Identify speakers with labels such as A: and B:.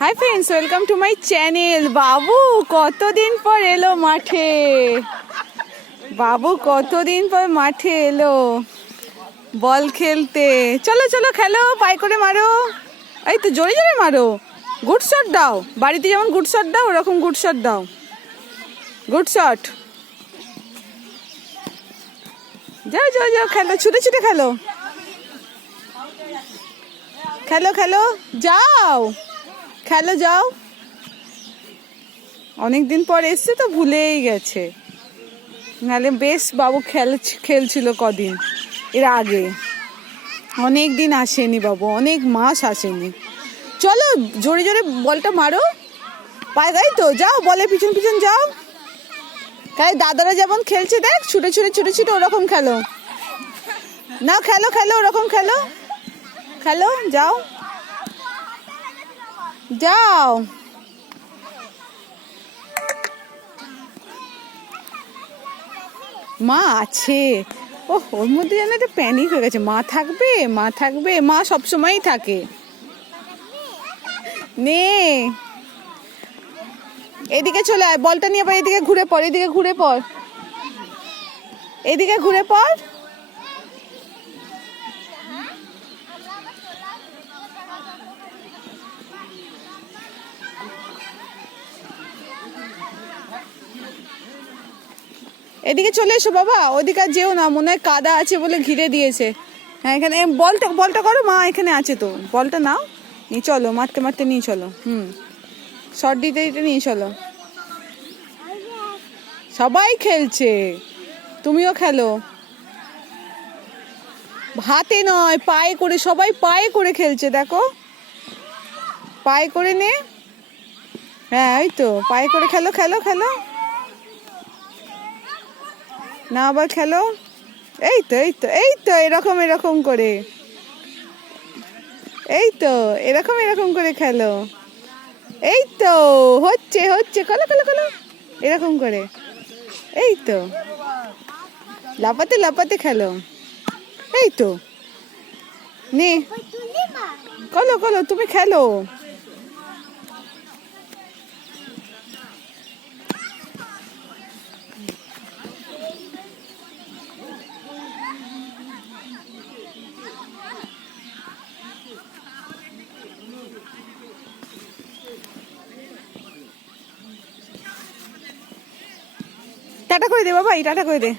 A: Hi friends welcome to my channel বাবু কতদিন পর এলো মাঠে? বাবু কতদিন পর মাঠে এলো? বল খেলতে। চলো চলো, খেলো। পাই করে মারো। এই তো জোরে জোরে মারো। গুড শট দাও। বাড়িতে যেমন গুড শট দাও, ওরকম গুড শট দাও। গুড শট যাও যাও যাও, খেলো। ছুটে ছুটে খেলো। খেলো খেলো। যাও। খেলো, যাও। অনেক দিন পর এসছে তো ভুলেই গেছে। নাহলে বেশ বাবু খেল, খেলছিল কদিন। এর আগে। অনেক দিন আসেনি বাবু, অনেক মাস আসেনি। চলো, জোরে জোরে বলটা মারো। পায় তাই তো, যাও বলে পিছন পিছন যাও। তাই দাদারা যেমন খেলছে, দেখ, ছুটে ছুটে ছুটে ছুটে ওরকম খেলো। না খেলো খেলো, ওরকম খেলো। খেলো, যাও। যাও। মা আছে। ও ওর মধ্যে যেন একটা প্যানিক হয়ে গেছে। মা থাকবে? মা থাকবে? মা সবসময়ই থাকে। নে। এদিকে চলে আয়। বলটা নিয়ে আবার এদিকে ঘুরে পড়, এদিকে ঘুরে পড়। এদিকে ঘুরে পড়। এদিকে চলে এসো বাবা, ওদিকে আর যেও না, মনে হয় কাদা আছে বলে ঘিরে দিয়েছে। হ্যাঁ এখানে বলটা বলটা করো, মা এখানে আছে তো। বলটা নাও, নিয়ে চলো, মারতে মারতে নিয়ে চলো, হুম। শর্ট দিতে দিতে নিয়ে চলো। সবাই খেলছে, তুমিও খেলো। হাতে নয়, পায়ে করে, সবাই পায়ে করে খেলছে, দেখো। পায়ে করে নে। হ্যাঁ ওই তো, পায়ে করে খেলো খেলো খেলো। না আবার খেলো? এই তো এই তো এই তো এরকম এরকম করে। এই তো এরকম এরকম করে খেলো। এই তো হচ্ছে হচ্ছে খেলো খেলো খেলো এরকম করে। এই তো লাপাতে লাপাতে খেলো। এই তো নে। কলো কলো তুমি খেলো। টাটা করে দে বাবা এই টাটা করে দে।